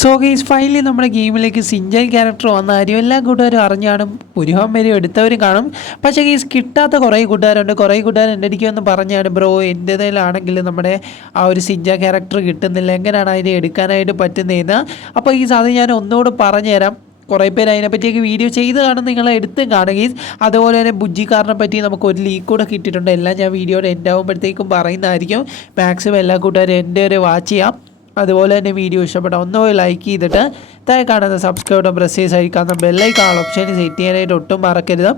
So guys finally നമ്മുടെ ഗെയിമിലേക്ക് സിഞ്ചൻ character വന്ന കാര്യം എല്ലാ കൂട്ടുകാരും അറിഞ്ഞാണ് പുരുഹം വരെ എടുത്തവരും കാണും. പക്ഷേ ഗെയ്സ് കിട്ടാത്ത കുറേ കൂട്ടുകാരുണ്ട്. കുറേ കൂട്ടുകാർ എൻ്റെ അടുക്ക് വന്ന് പറഞ്ഞാണ് ബ്രോ എൻ്റേതിലാണെങ്കിൽ നമ്മുടെ ആ ഒരു സിഞ്ചൻ ക്യാരക്ടർ കിട്ടുന്നില്ല, എങ്ങനെയാണ് അതിനെ എടുക്കാനായിട്ട് പറ്റുന്നതെന്ന്. അപ്പോൾ ഗെയ്സ് അത് ഞാൻ ഒന്നുകൂടെ പറഞ്ഞുതരാം. കുറേ പേര് അതിനെപ്പറ്റിയൊക്കെ വീഡിയോ ചെയ്ത് കാണും, നിങ്ങൾ എടുത്ത് കാണുകയും അതുപോലെ തന്നെ ബുജ്ജിക്കാരനെ പറ്റി നമുക്ക് ഒരു ലീക്ക് കൂടെ കിട്ടിയിട്ടുണ്ട്. എല്ലാം ഞാൻ വീഡിയോയുടെ എൻഡ് ആകുമ്പോഴത്തേക്കും പറയുന്നതായിരിക്കും. മാക്സിമം എല്ലാ കൂട്ടുകാരും എൻ്റെ വരെ വാച്ച് ചെയ്യാം. അതുപോലെ തന്നെ വീഡിയോ ഇഷ്ടപ്പെട്ട ഒന്ന് ലൈക്ക് ചെയ്തിട്ട് താഴെ കാണുന്ന സബ്സ്ക്രൈബ് ബട്ടൺ പ്രസ് ചെയ്ത് കഴിക്കാവുന്ന ബെല്ലൈക്കൺ ഓപ്ഷൻ സെറ്റ് ചെയ്യാനായിട്ട് ഒട്ടും മറക്കരുത്.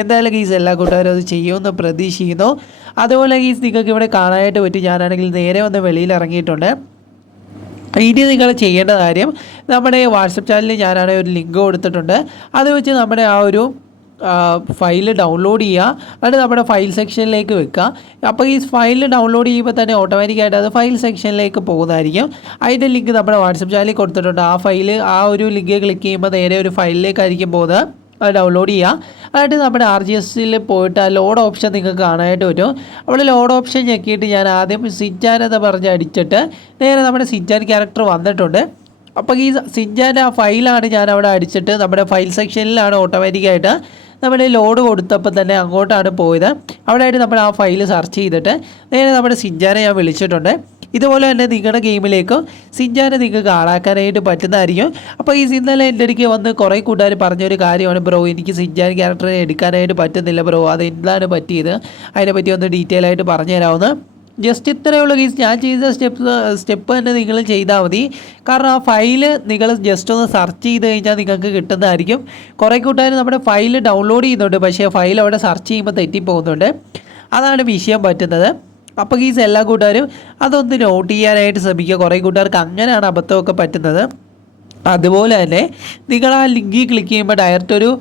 എന്തായാലും ഗീസ് എല്ലാ കൂട്ടുകാരും അത് ചെയ്യുമെന്ന് പ്രതീക്ഷിക്കുന്നു. അതുപോലെ ഗീസ് നിങ്ങൾക്ക് ഇവിടെ കാണാനായിട്ട് പറ്റും, ഞാനാണെങ്കിൽ നേരെ വന്ന് വെളിയിൽ ഇറങ്ങിയിട്ടുണ്ട്. ഇനി നിങ്ങൾ ചെയ്യേണ്ട കാര്യം, നമ്മുടെ വാട്സപ്പ് ചാനലിൽ ഞാനാണെങ്കിൽ ഒരു ലിങ്ക് കൊടുത്തിട്ടുണ്ട്. അത് വെച്ച് നമ്മുടെ ആ ഒരു ഫയൽ ഡൗൺലോഡ് ചെയ്യുക, എന്നിട്ട് നമ്മുടെ ഫയൽ സെക്ഷനിലേക്ക് വെക്കുക. അപ്പോൾ ഈ ഫയൽ ഡൗൺലോഡ് ചെയ്യുമ്പോൾ തന്നെ ഓട്ടോമാറ്റിക്കായിട്ട് അത് ഫയൽ സെക്ഷനിലേക്ക് പോകുന്നതായിരിക്കും. അതിൻ്റെ ലിങ്ക് നമ്മുടെ വാട്സപ്പ് ചാനലിൽ കൊടുത്തിട്ടുണ്ട്. ആ ഫയൽ ആ ഒരു ലിങ്ക് ക്ലിക്ക് ചെയ്യുമ്പോൾ നേരെ ഒരു ഫയലിലേക്കായിരിക്കും പോകുന്നത്. അത് ഡൗൺലോഡ് ചെയ്യുക. എന്നിട്ട് നമ്മുടെ RGSൽ പോയിട്ട് ആ ലോഡ് ഓപ്ഷൻ നിങ്ങൾക്ക് കാണാനായിട്ട് പറ്റും. അവിടെ ലോഡ് ഓപ്ഷൻ ഞെക്കിയിട്ട് ഞാൻ ആദ്യം സിഞ്ചാൻ എന്ന് പറഞ്ഞ് അടിച്ചിട്ട് നേരെ നമ്മുടെ സിഞ്ചാൻ ക്യാരക്ടർ വന്നിട്ടുണ്ട്. അപ്പോൾ ഈ സിഞ്ചാൻ്റെ ആ ഫയലാണ് ഞാൻ അവിടെ അടിച്ചിട്ട് നമ്മുടെ ഫയൽ സെക്ഷനിലാണ് ഓട്ടോമാറ്റിക്കായിട്ട് നമ്മുടെ ലോഡ് കൊടുത്തപ്പോൾ തന്നെ അങ്ങോട്ടാണ് പോയത്. അവിടെ ആയിട്ട് നമ്മൾ ആ ഫയൽ സെർച്ച് ചെയ്തിട്ട് നേരെ നമ്മുടെ സിഞ്ചാനെ ഞാൻ വിളിച്ചിട്ടുണ്ട്. ഇതുപോലെ തന്നെ നിങ്ങളുടെ ഗെയിമിലേക്കും സിഞ്ചാനെ നിങ്ങൾക്ക് ആളാക്കാനായിട്ട് പറ്റുന്നതായിരിക്കും. അപ്പോൾ ഈ ഇന്നലെ എൻ്റെ അടുക്ക് വന്ന് കുറേ കൂട്ടുകാർ പറഞ്ഞൊരു കാര്യമാണ്, ബ്രോ എനിക്ക് സിഞ്ചാൻ ക്യാരക്ടറെ എടുക്കാനായിട്ട് പറ്റുന്നില്ല ബ്രോ, അത് എന്താണ് പറ്റിയത്, അതിനെപ്പറ്റി ഒന്ന് ഡീറ്റെയിൽ ആയിട്ട് പറഞ്ഞു തരാമെന്ന്. ജസ്റ്റ് ഇത്രയുള്ള കേസ് ഞാൻ ചെയ്ത സ്റ്റെപ്പ് തന്നെ നിങ്ങൾ ചെയ്താൽ മതി. കാരണം ആ ഫയല് നിങ്ങൾ ജസ്റ്റ് ഒന്ന് സെർച്ച് ചെയ്ത് കഴിഞ്ഞാൽ നിങ്ങൾക്ക് കിട്ടുന്നതായിരിക്കും. കുറേ കൂട്ടുകാർ നമ്മുടെ ഫയൽ ഡൗൺലോഡ് ചെയ്യുന്നുണ്ട്, പക്ഷേ ഫയൽ അവിടെ സെർച്ച് ചെയ്യുമ്പോൾ തെറ്റിപ്പോകുന്നുണ്ട്. അതാണ് വിഷയം പറ്റുന്നത്. അപ്പോൾ കേസ് എല്ലാ കൂട്ടുകാരും അതൊന്ന് നോട്ട് ചെയ്യാനായിട്ട് ശ്രമിക്കുക. കുറേ കൂട്ടുകാർക്ക് അങ്ങനെയാണ് അബദ്ധമൊക്കെ പറ്റുന്നത്. അതുപോലെ തന്നെ നിങ്ങൾ ആ ലിങ്കിൽ ക്ലിക്ക് ചെയ്യുമ്പോൾ ഡയറക്റ്റ് ഒരു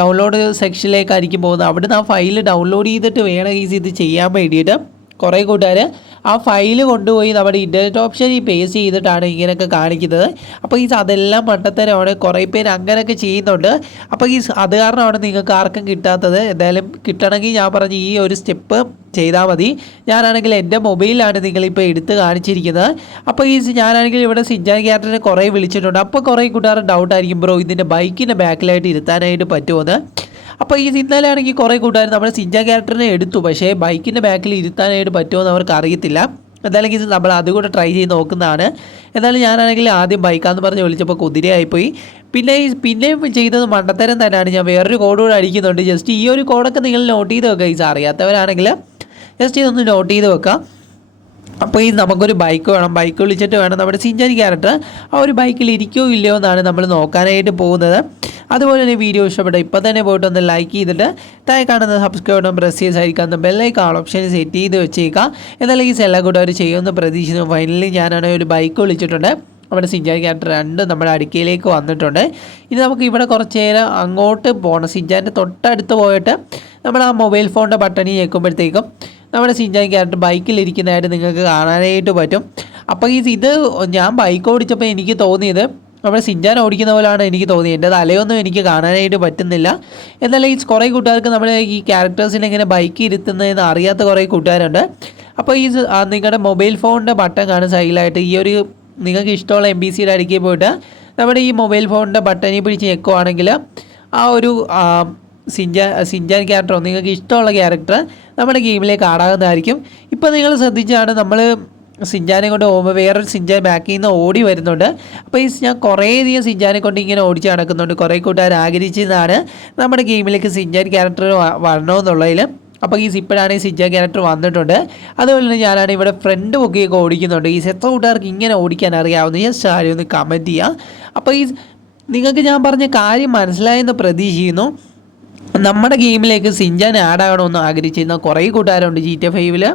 ഡൗൺലോഡ് സെക്ഷനിലേക്കായിരിക്കും പോകുന്നത്. അവിടുന്ന് ആ ഫയൽ ഡൗൺലോഡ് ചെയ്തിട്ട് വേണം കേസ് ഇത് ചെയ്യാൻ വേണ്ടിയിട്ട്. കുറേ കൂട്ടുകാർ ആ ഫയൽ കൊണ്ടുപോയി നമ്മുടെ ഇൻ്റർനെറ്റ് ഓപ്ഷനിൽ പേസ്റ്റ് ചെയ്തിട്ടാണ് ഇങ്ങനെയൊക്കെ കാണിക്കുന്നത്. അപ്പോൾ അതെല്ലാം മണ്ടത്തരമാണ്. കുറേ പേര് അങ്ങനെയൊക്കെ ചെയ്യുന്നുണ്ട്. അപ്പോൾ അത് കാരണമാണ് നിങ്ങൾക്ക് ആർക്കും കിട്ടാത്തത്. എന്തായാലും കിട്ടണമെങ്കിൽ ഞാൻ പറഞ്ഞ ഈ ഒരു സ്റ്റെപ്പ് ചെയ്താൽ മതി. ഞാനാണെങ്കിൽ എൻ്റെ മൊബൈലിലാണ് നിങ്ങളിപ്പോൾ എടുത്ത് കാണിച്ചിരിക്കുന്നത്. അപ്പോൾ ഞാനാണെങ്കിൽ ഇവിടെ സിഞ്ചാൻ ക്യാരക്ടറിനെ കുറേ വിളിച്ചിട്ടുണ്ട്. അപ്പോൾ കുറേ കൂട്ടുകാർ ഡൗട്ടായിരിക്കും, ബ്രോ ഇതിൻ്റെ ബൈക്കിൻ്റെ ബാക്കിലായിട്ട് ഇരുത്താനായിട്ട് പറ്റുമെന്ന്. അപ്പോൾ ഇന്നലെ ആണെങ്കിൽ കുറേ കൂട്ടുകാർ നമ്മുടെ സിഞ്ചാൻ ക്യാരക്ടറിനെ എടുത്തു, പക്ഷേ ബൈക്കിൻ്റെ ബാക്കിൽ ഇരുത്താനായിട്ട് പറ്റുമെന്ന് അവർക്ക് അറിയത്തില്ല. എന്തായാലും ഇത് നമ്മൾ അതുകൂടെ ട്രൈ ചെയ്ത് നോക്കുന്നതാണ്. എന്നാലും ഞാനാണെങ്കിൽ ആദ്യം ബൈക്കാന്ന് പറഞ്ഞ് വിളിച്ചപ്പോൾ കുതിരയായിപ്പോയി. പിന്നെയും ചെയ്തത് മണ്ടത്തരം തന്നെയാണ്. ഞാൻ വേറൊരു കോഡ് കൂടെ അടിക്കുന്നുണ്ട്. ജസ്റ്റ് ഈ ഒരു കോഡൊക്കെ നിങ്ങൾ നോട്ട് ചെയ്ത് വെക്കുക. ഇത് അറിയാത്തവരാണെങ്കിൽ ജസ്റ്റ് ഇതൊന്ന് നോട്ട് ചെയ്ത് വെക്കാം. അപ്പോൾ നമുക്കൊരു ബൈക്ക് വേണം. ബൈക്ക് വിളിച്ചിട്ട് വേണം നമ്മുടെ സിഞ്ചാൻ ക്യാരക്ടർ ആ ഒരു ബൈക്കിൽ ഇരിക്കുകയോ ഇല്ലയോ എന്നാണ് നമ്മൾ നോക്കാനായിട്ട് പോകുന്നത്. അതുപോലെ തന്നെ വീഡിയോ ഇഷ്ടപ്പെട്ട ഇപ്പോൾ തന്നെ പോയിട്ട് ഒന്ന് ലൈക്ക് ചെയ്തിട്ട് താഴെ കാണുന്ന സബ്സ്ക്രൈബ് ബട്ടൺ പ്രസ് ചെയ്ത് സൈഡിൽ ബെല്ലൈക്കൺ ഓപ്ഷൻ സെറ്റ് ചെയ്ത് വെച്ചേക്കാം. എന്നാലും എല്ലാ കൂട്ടുകാർ ചെയ്യുമെന്ന് പ്രതീക്ഷിക്കുന്നു. ഫൈനലി ഞാനാണെങ്കിൽ ഒരു ബൈക്ക് വിളിച്ചിട്ടുണ്ട്. നമ്മുടെ സിഞ്ചാൻ ക്യാരക്ടർ 2 നമ്മുടെ അടുക്കയിലേക്ക് വന്നിട്ടുണ്ട്. ഇനി നമുക്ക് ഇവിടെ കുറച്ച് നേരം അങ്ങോട്ട് പോകണം. സിഞ്ചാൻ്റെ തൊട്ടടുത്ത് പോയിട്ട് നമ്മൾ ആ മൊബൈൽ ഫോണിൻ്റെ ബട്ടണിൽ ഞെക്കുമ്പോഴത്തേക്കും നമ്മുടെ സിഞ്ചാൻ ക്യാരക്ടർ ബൈക്കിലിരിക്കുന്നതായിട്ട് നിങ്ങൾക്ക് കാണാനായിട്ട് പറ്റും. അപ്പോൾ ഇത് ഞാൻ ബൈക്ക് ഓടിച്ചപ്പോൾ എനിക്ക് തോന്നിയത് നമ്മുടെ സിഞ്ചാൻ ഓടിക്കുന്ന പോലെയാണ് എനിക്ക് തോന്നിയത്. എൻ്റെ തലയൊന്നും എനിക്ക് കാണാനായിട്ട് പറ്റുന്നില്ല. എന്നാലും കുറേ കൂട്ടുകാർക്ക് നമ്മുടെ ഈ ക്യാരക്ടേഴ്സിനെ ഇങ്ങനെ ബൈക്ക് ഇരുത്തുന്നതെന്ന് അറിയാത്ത കുറേ കൂട്ടുകാരുണ്ട്. അപ്പോൾ നിങ്ങളുടെ മൊബൈൽ ഫോണിൻ്റെ ബട്ടൺ കാണും സൈഡിലായിട്ട്. ഈ ഒരു നിങ്ങൾക്ക് ഇഷ്ടമുള്ള MBCയുടെ അടുക്കി പോയിട്ട് നമ്മുടെ ഈ മൊബൈൽ ഫോണിൻ്റെ ബട്ടണിൽ പിടിച്ച് ഞെക്കുവാണെങ്കിൽ ആ ഒരു സിഞ്ചാൻ ക്യാരക്ടറോ നിങ്ങൾക്ക് ഇഷ്ടമുള്ള ക്യാരക്ടർ നമ്മുടെ ഗെയിമിലേക്ക് ആടാകുന്നതായിരിക്കും. ഇപ്പോൾ നിങ്ങൾ ശ്രദ്ധിച്ചാണ് നമ്മൾ സിഞ്ചാനെ കൊണ്ട് പോകുമ്പോൾ വേറൊരു സിഞ്ചാൻ ബാക്കിൽ നിന്ന് ഓടി വരുന്നുണ്ട്. അപ്പോൾ ഞാൻ കുറേയധികം സിഞ്ചാനെ കൊണ്ട് ഇങ്ങനെ ഓടിച്ച് നടക്കുന്നുണ്ട്. കുറേ കൂട്ടുകാർ ആഗ്രഹിച്ചതാണ് നമ്മുടെ ഗെയിമിലേക്ക് സിഞ്ചാൻ ക്യാരക്ടർ വരണമെന്നുള്ളതിൽ. അപ്പോൾ ഇപ്പോഴാണെങ്കിൽ സിഞ്ചാൻ ക്യാരക്ടർ വന്നിട്ടുണ്ട്. അതുപോലെ തന്നെ ഞാനാണ് ഇവിടെ ഫ്രണ്ട് പൊക്കിയൊക്കെ ഓടിക്കുന്നുണ്ട്. എത്ര കൂട്ടുകാർക്ക് ഇങ്ങനെ ഓടിക്കാൻ അറിയാവുന്ന ജസ്റ്റ് ആരും ഒന്ന് കമൻറ്റ് ചെയ്യുക. അപ്പോൾ നിങ്ങൾക്ക് ഞാൻ പറഞ്ഞ കാര്യം മനസ്സിലായെന്ന് പ്രതീക്ഷിക്കുന്നു. നമ്മുടെ ഗെയിമിലേക്ക് സിഞ്ചാൻ ആഡ് ആകണമെന്ന് ആഗ്രഹിച്ചിരുന്ന കുറേ കൂട്ടുകാരുണ്ട്. GTA 5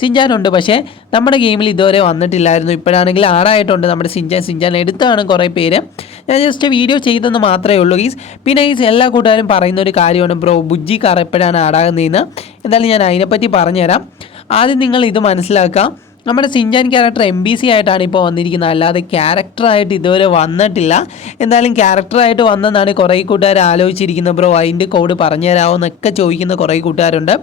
സിഞ്ചാനുണ്ട്, പക്ഷേ നമ്മുടെ ഗെയിമിൽ ഇതുവരെ വന്നിട്ടില്ലായിരുന്നു. ഇപ്പോഴാണെങ്കിൽ ആഡായിട്ടുണ്ട് നമ്മുടെ സിഞ്ചാൻ എടുത്താണ് കുറേ പേര്. ഞാൻ ജസ്റ്റ് വീഡിയോ ചെയ്തെന്ന് മാത്രമേ ഉള്ളൂ. പിന്നെ എല്ലാ കൂട്ടുകാരും പറയുന്ന ഒരു കാര്യമാണ്, ബ്രോ ബുജ്ജി കാർ എപ്പോഴാണ് ആഡാകുന്നതെന്ന്. എന്തായാലും ഞാൻ അതിനെപ്പറ്റി പറഞ്ഞുതരാം. ആദ്യം നിങ്ങൾ ഇത് മനസ്സിലാക്കാം. നമ്മുടെ സിൻചാൻ ക്യാരക്ടർ MBC ആയിട്ടാണ് ഇപ്പോൾ വന്നിരിക്കുന്നത്, അല്ലാതെ ക്യാരക്ടറായിട്ട് ഇതുവരെ വന്നിട്ടില്ല. എന്തായാലും ക്യാരക്ടറായിട്ട് വന്നെന്നാണ് കുറേ കൂട്ടുകാർ ആലോചിച്ചിരിക്കുന്നത്. ബ്രോ അതിൻ്റെ കോഡ് പറഞ്ഞു തരാമോ എന്നൊക്കെ ചോദിക്കുന്ന കുറേ കൂട്ടുകാരുണ്ട്.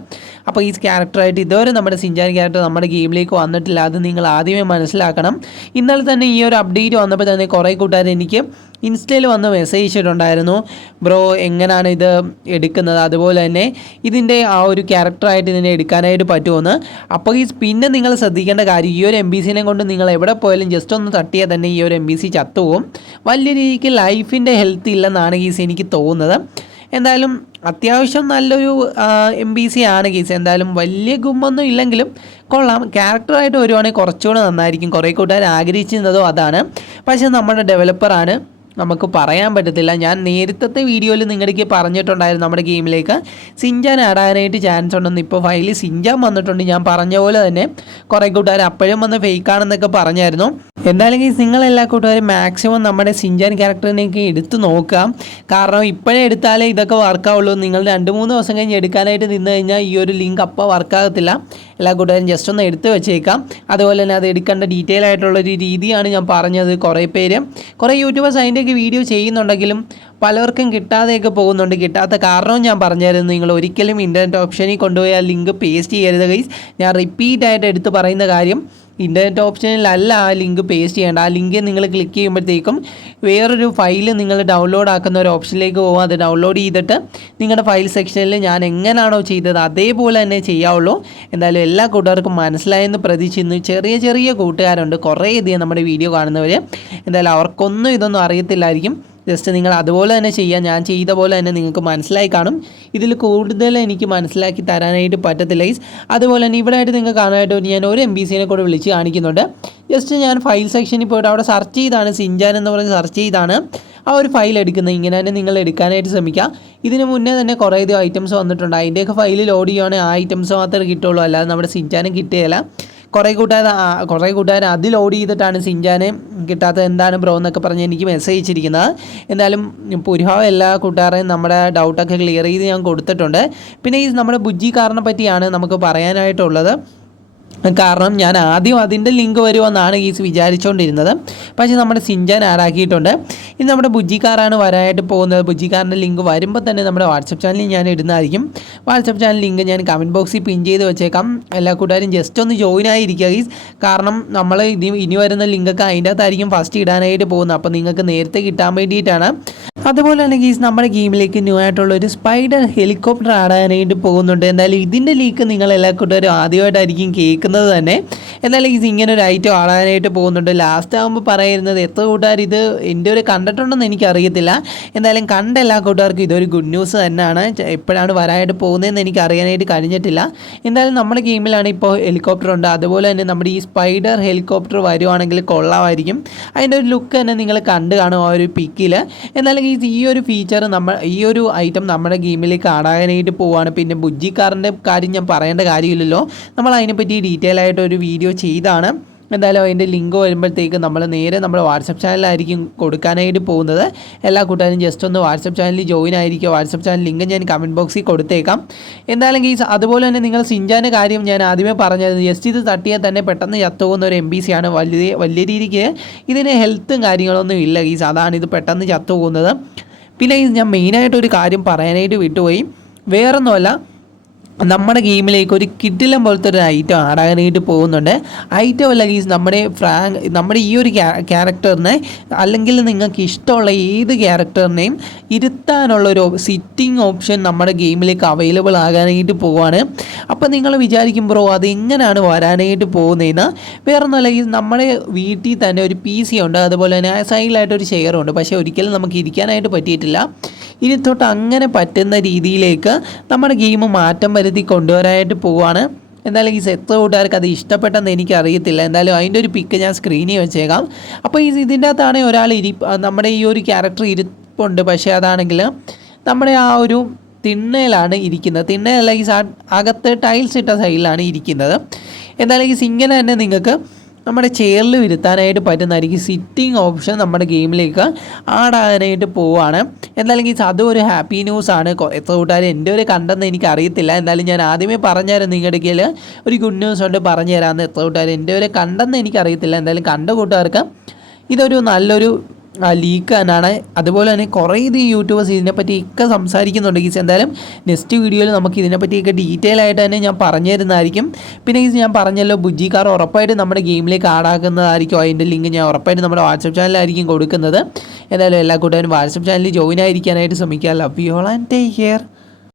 അപ്പോൾ ഈ ക്യാരക്ടറായിട്ട് ഇതുവരെ നമ്മുടെ സിൻചാൻ ക്യാരക്ടർ നമ്മുടെ ഗെയിമിലേക്ക് വന്നിട്ടില്ല, അത് നിങ്ങൾ ആദ്യമേ മനസ്സിലാക്കണം. ഇന്നലെ തന്നെ ഈ ഒരു അപ്ഡേറ്റ് വന്നപ്പോൾ തന്നെ കുറേ കൂട്ടുകാർ എനിക്ക് ഇൻസ്റ്റയിൽ വന്ന് മെസ്സേജ് ഇട്ടിട്ടുണ്ടായിരുന്നു, ബ്രോ എങ്ങനെയാണ് ഇത് എടുക്കുന്നത്, അതുപോലെ തന്നെ ഇതിൻ്റെ ആ ഒരു ക്യാരക്ടറായിട്ട് ഇതിനെ എടുക്കാനായിട്ട് പറ്റുമെന്ന്. അപ്പോൾ പിന്നെ നിങ്ങൾ ശ്രദ്ധിക്കേണ്ട കാര്യം, ഈ ഒരു MBCനെ കൊണ്ട് നിങ്ങൾ എവിടെ പോയാലും ജസ്റ്റ് ഒന്ന് തട്ടിയാൽ തന്നെ ഈ ഒരു MBC ചത്തുപോകും. വലിയ രീതിക്ക് ലൈഫിൻ്റെ ഹെൽത്ത് ഇല്ലെന്നാണ് എനിക്ക് തോന്നുന്നത്. എന്തായാലും അത്യാവശ്യം നല്ലൊരു MBC ആണ് എന്തായാലും വലിയ ഗുമ്മൊന്നും ഇല്ലെങ്കിലും കൊള്ളാം. ക്യാരക്ടറായിട്ട് വരുവാണെങ്കിൽ കുറച്ചുകൂടെ നന്നായിരിക്കും. കുറേ കൂട്ടുകാർ ആഗ്രഹിച്ചിരുന്നതും അതാണ്. പക്ഷേ നമ്മുടെ ഡെവലപ്പറാണ്, നമുക്ക് പറയാൻ പറ്റത്തില്ല. ഞാൻ നേരത്തെ വീഡിയോയിൽ നിങ്ങളുടെ പറഞ്ഞിട്ടുണ്ടായിരുന്നു നമ്മുടെ ഗെയിമിലേക്ക് സിൻചാൻ ആടാനായിട്ട് ചാൻസ് ഉണ്ടെന്ന്. ഇപ്പോൾ ഫയലിൽ സിൻചാൻ വന്നിട്ടുണ്ട്. ഞാൻ പറഞ്ഞ പോലെ തന്നെ കുറേ കൂട്ടുകാർ അപ്പോഴും വന്ന് ഫേക്കാണെന്നൊക്കെ പറഞ്ഞായിരുന്നു. എന്തായാലും നിങ്ങളെല്ലാ കൂട്ടുകാരും മാക്സിമം നമ്മുടെ സിൻചാൻ ക്യാരക്ടറിനേക്ക് എടുത്ത് നോക്കാം. കാരണം ഇപ്പോഴേ എടുത്താലേ ഇതൊക്കെ വർക്കാവുള്ളൂ. നിങ്ങൾ 2-3 ദിവസം കഴിഞ്ഞ് എടുക്കാനായിട്ട് നിന്ന് കഴിഞ്ഞാൽ ഈ ഒരു ലിങ്ക് അപ്പോൾ വർക്കാകത്തില്ല. എല്ലാ കൂട്ടുകാരും ജസ്റ്റ് ഒന്ന് എടുത്ത് വെച്ചേക്കാം. അതുപോലെ തന്നെ അത് എടുക്കേണ്ട ഡീറ്റെയിൽ ആയിട്ടുള്ളൊരു രീതിയാണ് ഞാൻ പറഞ്ഞത്. കുറേ യൂട്യൂബേഴ്സ് അതിൻ്റെയൊക്കെ വീഡിയോ ചെയ്യുന്നുണ്ടെങ്കിലും പലർക്കും കിട്ടാതെയൊക്കെ പോകുന്നുണ്ട്. കിട്ടാത്ത കാരണവും ഞാൻ പറഞ്ഞായിരുന്നു. നിങ്ങൾ ഒരിക്കലും ഇൻ്റർനെറ്റ് ഓപ്ഷനിൽ കൊണ്ടുപോയി ആ ലിങ്ക് പേസ്റ്റ് ചെയ്യരുത് ഗൈസ്. ഞാൻ റിപ്പീറ്റായിട്ട് എടുത്ത് പറയുന്ന കാര്യം, ഇൻ്റർനെറ്റ് ഓപ്ഷനിലല്ല ആ ലിങ്ക് പേസ്റ്റ് ചെയ്യേണ്ട. ആ ലിങ്ക് നിങ്ങൾ ക്ലിക്ക് ചെയ്യുമ്പോഴത്തേക്കും വേറൊരു ഫയൽ നിങ്ങൾ ഡൗൺലോഡ് ആക്കുന്ന ഒരു ഓപ്ഷനിലേക്ക് പോകും. അത് ഡൗൺലോഡ് ചെയ്തിട്ട് നിങ്ങളുടെ ഫയൽ സെക്ഷനിൽ ഞാൻ എങ്ങനെയാണോ ചെയ്തത് അതേപോലെ തന്നെ ചെയ്യാവുള്ളൂ. എന്തായാലും എല്ലാ കൂട്ടുകാർക്കും മനസ്സിലായെന്ന് പ്രതീക്ഷിക്കുന്നു. ചെറിയ കൂട്ടുകാരുണ്ട് കുറേയധികം നമ്മുടെ വീഡിയോ കാണുന്നവർ. എന്തായാലും അവർക്കൊന്നും ഇതൊന്നും അറിയത്തില്ലായിരിക്കും. ജസ്റ്റ് നിങ്ങൾ അതുപോലെ തന്നെ ചെയ്യുക. ഞാൻ ചെയ്ത പോലെ തന്നെ നിങ്ങൾക്ക് മനസ്സിലായി കാണും. ഇതിൽ കൂടുതൽ എനിക്ക് മനസ്സിലാക്കി തരാനായിട്ട് പറ്റത്തില്ല. അതുപോലെ തന്നെ ഇവിടെ ആയിട്ട് നിങ്ങൾക്ക് കാണാനായിട്ട് ഞാൻ ഒരു MBCനെ കൂടെ വിളിച്ച് കാണിക്കുന്നുണ്ട്. ജസ്റ്റ് ഞാൻ ഫയൽ സെക്ഷനിൽ പോയിട്ട് അവിടെ സെർച്ച് ചെയ്താണ്, സിൻചാൻ എന്ന് പറഞ്ഞ് സെർച്ച് ചെയ്താണ് ആ ഒരു ഫയൽ എടുക്കുന്നത്. ഇങ്ങനെ തന്നെ നിങ്ങൾ എടുക്കാനായിട്ട് ശ്രമിക്കുക. ഇതിന് മുന്നേ തന്നെ കുറേയധികം ഐറ്റംസ് വന്നിട്ടുണ്ട്. അതിൻ്റെയൊക്കെ ഫയൽ ലോഡ് ചെയ്യുകയാണെങ്കിൽ ആ ഐറ്റംസ് മാത്രമേ കിട്ടുള്ളൂ, അല്ലാതെ നമ്മുടെ സിൻചാനും കിട്ടുകയില്ല. കുറേ കൂട്ടുകാർ അത് ലോഡ് ചെയ്തിട്ടാണ് സിൻചാനെ കിട്ടാത്തത്, എന്താണ് ബ്രോ എന്നൊക്കെ പറഞ്ഞ് എനിക്ക് മെസ്സേജ് അയച്ചിരിക്കുന്നത്. എന്തായാലും പുരുഹാവ് എല്ലാ കൂട്ടുകാരെയും നമ്മുടെ ഡൗട്ടൊക്കെ ക്ലിയർ ചെയ്ത് ഞാൻ കൊടുത്തിട്ടുണ്ട്. പിന്നെ നമ്മുടെ ബുജ്ജി കാറിനെ പറ്റിയാണ് നമുക്ക് പറയാനായിട്ടുള്ളത്. കാരണം ഞാൻ ആദ്യം അതിൻ്റെ ലിങ്ക് വരുമെന്നാണ് വിചാരിച്ചുകൊണ്ടിരുന്നത്. പക്ഷേ നമ്മുടെ സിൻചാൻ ആഡാക്കിയിട്ടുണ്ട്. ഇത് നമ്മുടെ ബുജ്ജിക്കാറാണ് വരാനായിട്ട് പോകുന്നത്. ബുജ്ജിക്കാറിൻ്റെ ലിങ്ക് വരുമ്പോൾ തന്നെ നമ്മുടെ വാട്സപ്പ് ചാനലിൽ ഞാൻ ഇടുന്നതായിരിക്കും. വാട്സപ്പ് ചാനൽ ലിങ്ക് ഞാൻ കമൻറ്റ് ബോക്സിൽ പിൻ ചെയ്ത് വെച്ചേക്കാം. എല്ലാ കൂട്ടുകാരും ജസ്റ്റ് ഒന്ന് ജോയിൻ ആയിരിക്കുക കാരണം നമ്മൾ ഇനി വരുന്ന ലിങ്കൊക്കെ അതിൻ്റെ അകത്തായിരിക്കും ഫസ്റ്റ് ഇടാനായിട്ട് പോകുന്നത്. അപ്പോൾ നിങ്ങൾക്ക് നേരത്തെ കിട്ടാൻ വേണ്ടിയിട്ടാണ്. അതുപോലെ തന്നെ നമ്മുടെ ഗെയിമിലേക്ക് ന്യൂ ആയിട്ടുള്ള ഒരു സ്പൈഡർ ഹെലികോപ്റ്റർ ആടാനായിട്ട് പോകുന്നുണ്ട്. എന്തായാലും ഇതിൻ്റെ ലീക്ക് നിങ്ങൾ എല്ലാ കൂട്ടുകാരും ആദ്യമായിട്ടായിരിക്കും കേൾക്കുന്നത് തന്നെ. എന്നാലും ഇങ്ങനെ ഒരു ഐറ്റം ആടാനായിട്ട് പോകുന്നുണ്ട്. ലാസ്റ്റ് ആകുമ്പോൾ പറയുന്നത് എത്ര കൂട്ടുകാർ ഇത് എൻ്റെ ഒരു കണ്ടിട്ടുണ്ടെന്ന് എനിക്കറിയത്തില്ല. എന്തായാലും കണ്ട എല്ലാ കൂട്ടുകാർക്കും ഇതൊരു ഗുഡ് ന്യൂസ് തന്നെയാണ്. എപ്പോഴാണ് വരാനായിട്ട് പോകുന്നതെന്ന് എനിക്ക് അറിയാനായിട്ട് കഴിഞ്ഞിട്ടില്ല. എന്തായാലും നമ്മുടെ ഗെയിമിലാണ് ഇപ്പോൾ ഹെലികോപ്റ്റർ ഉണ്ട്. അതുപോലെ തന്നെ നമ്മുടെ ഈ സ്പൈഡർ ഹെലികോപ്റ്റർ വരുവാണെങ്കിൽ കൊള്ളാമായിരിക്കും. അതിൻ്റെ ഒരു ലുക്ക് തന്നെ നിങ്ങൾ കണ്ടു കാണും ആ ഒരു പിക്കിൽ. എന്നാലും ഈ ഒരു ഫീച്ചർ ഈ ഒരു ഐറ്റം നമ്മുടെ ഗെയിമിലേക്ക് ആടാനായിട്ട് പോവുകയാണ്. പിന്നെ ബുജ്ജിക്കാറിൻ്റെ കാര്യം ഞാൻ പറയേണ്ട കാര്യമില്ലല്ലോ, നമ്മൾ അതിനെപ്പറ്റി ഡീറ്റെയിൽ ആയിട്ട് ഒരു വീഡിയോ ചെയ്താണ്. എന്തായാലും അതിൻ്റെ ലിങ്ക് വരുമ്പോഴത്തേക്ക് നമ്മൾ നേരെ നമ്മുടെ വാട്സപ്പ് ചാനലിലായിരിക്കും കൊടുക്കാനായിട്ട് പോകുന്നത്. എല്ലാ കൂട്ടുകാരും ജസ്റ്റ് ഒന്ന് വാട്സപ്പ് ചാനലിൽ ജോയിൻ ആയിരിക്കും. വാട്സപ്പ് ചാനൽ ലിങ്ക് ഞാൻ കമൻറ്റ് ബോക്സിൽ കൊടുത്തേക്കാം. എന്തായാലും അതുപോലെ തന്നെ നിങ്ങൾ സിൻചാൻ്റെ കാര്യം ഞാൻ ആദ്യമേ പറഞ്ഞായിരുന്നു. ജസ്റ്റ് ഇത് തട്ടിയാൽ തന്നെ പെട്ടെന്ന് ചത്തുപോകുന്ന ഒരു MBC ആണ്. വലിയ രീതിക്ക് ഇതിന് ഹെൽത്തും കാര്യങ്ങളൊന്നും ഇല്ല അതാണ് ഇത് പെട്ടെന്ന് ചത്തുപോകുന്നത്. പിന്നെ ഞാൻ മെയിനായിട്ടൊരു കാര്യം പറയാനായിട്ട് വിട്ടുപോയി. വേറൊന്നുമല്ല, നമ്മുടെ ഗെയിമിലേക്ക് ഒരു കിഡിലം പോലത്തെ ഒരു ഐറ്റം ആടാനായിട്ട് പോകുന്നുണ്ട്. ഐറ്റം അല്ല നമ്മുടെ ഈ ഒരു ക്യാരക്ടറിനെ അല്ലെങ്കിൽ നിങ്ങൾക്ക് ഇഷ്ടമുള്ള ഏത് ക്യാരക്ടറിനെയും ഇരുത്താനുള്ളൊരു സിറ്റിംഗ് ഓപ്ഷൻ നമ്മുടെ ഗെയിമിലേക്ക് അവൈലബിൾ ആകാനായിട്ട് പോവുകയാണ്. അപ്പോൾ നിങ്ങൾ വിചാരിക്കും ബ്രോ അതെങ്ങനെയാണ് വരാനായിട്ട് പോകുന്നതെന്ന്. വേറൊന്നുമല്ല, നമ്മുടെ വീട്ടിൽ തന്നെ ഒരു PC ഉണ്ട്, അതുപോലെ തന്നെ സൈഡിലായിട്ടൊരു ചെയറുണ്ട്. പക്ഷേ ഒരിക്കലും നമുക്ക് ഇരിക്കാനായിട്ട് പറ്റിയിട്ടില്ല. ഇനി തൊട്ട് അങ്ങനെ പറ്റുന്ന രീതിയിലേക്ക് നമ്മുടെ ഗെയിം മാറ്റം വരുത്തി കൊണ്ടുവരാനായിട്ട് പോവുകയാണ്. എന്തായാലും എത്ര കൂട്ടുകാർക്ക് അത് ഇഷ്ടപ്പെട്ടെന്ന് എനിക്കറിയത്തില്ല. എന്തായാലും അതിൻ്റെ ഒരു പിക്ക് ഞാൻ സ്ക്രീനിൽ വെച്ചേക്കാം. അപ്പോൾ ഇതിൻ്റെ അകത്താണ് ഒരാൾ നമ്മുടെ ഈ ഒരു ക്യാരക്ടർ ഇരിപ്പുണ്ട്. പക്ഷേ അതാണെങ്കിൽ നമ്മുടെ ആ ഒരു തിണ്ണയിലാണ് ഇരിക്കുന്നത്. തിണ്ണയല്ല അകത്ത് ടൈൽസ് ഇട്ട സൈഡിലാണ് ഇരിക്കുന്നത്. എന്തായാലും ഇങ്ങനെ തന്നെ നിങ്ങൾക്ക് നമ്മുടെ ചെയറിൽ ഇരുത്താനായിട്ട് പറ്റുന്നതായിരിക്കും സിറ്റിംഗ് ഓപ്ഷൻ നമ്മുടെ ഗെയിമിലേക്ക് ആഡ് ആകാനായിട്ട് പോവുകയാണ്. എന്തായാലും ഗീസ് അതും ഒരു ഹാപ്പി ന്യൂസാണ്. എത്ര കൂട്ടുകാർ എൻ്റെ ഒരു കണ്ടെന്ന് എനിക്ക് അറിയത്തില്ല. എന്തായാലും ഞാൻ ആദ്യമേ പറഞ്ഞുതരാം, നിങ്ങളുടെ കയ്യിൽ ഒരു ഗുഡ് ന്യൂസ് ഉണ്ട് പറഞ്ഞു തരാമെന്ന്. എത്ര കൂട്ടുകാർ എൻ്റെ ഒരു കണ്ടെന്ന് എനിക്കറിയത്തില്ല. എന്തായാലും കണ്ട കൂട്ടുകാർക്ക് ഇതൊരു നല്ലൊരു ലീക്ക് തന്നെയാണ്. അതുപോലെ തന്നെ കുറേ യൂട്യൂബേഴ്സ് ഇതിനെപ്പറ്റിയൊക്കെ സംസാരിക്കുന്നുണ്ട് ഗീസ്. എന്തായാലും നെക്സ്റ്റ് വീഡിയോയിൽ നമുക്ക് ഇതിനെപ്പറ്റിയൊക്കെ ഡീറ്റെയിൽ ആയിട്ട് തന്നെ ഞാൻ പറഞ്ഞു തരുന്നതായിരിക്കും. പിന്നെ ഗീസ് ഞാൻ പറഞ്ഞല്ലോ ബുജ്ജി കാർ ഉറപ്പായിട്ട് നമ്മുടെ ഗെയിമിലേക്ക് ആഡാക്കുന്നതായിരിക്കും. അതിൻ്റെ ലിങ്ക് ഞാൻ ഉറപ്പായിട്ട് നമ്മുടെ വാട്സപ്പ് ചാനലിലായിരിക്കും കൊടുക്കുന്നത്. എന്തായാലും എല്ലാ കൂട്ടുകാരും വാട്സപ്പ് ചാനലിൽ ജോയിൻ ആയിരിക്കാനായിട്ട് ശ്രമിക്കുക. Love you all and take care.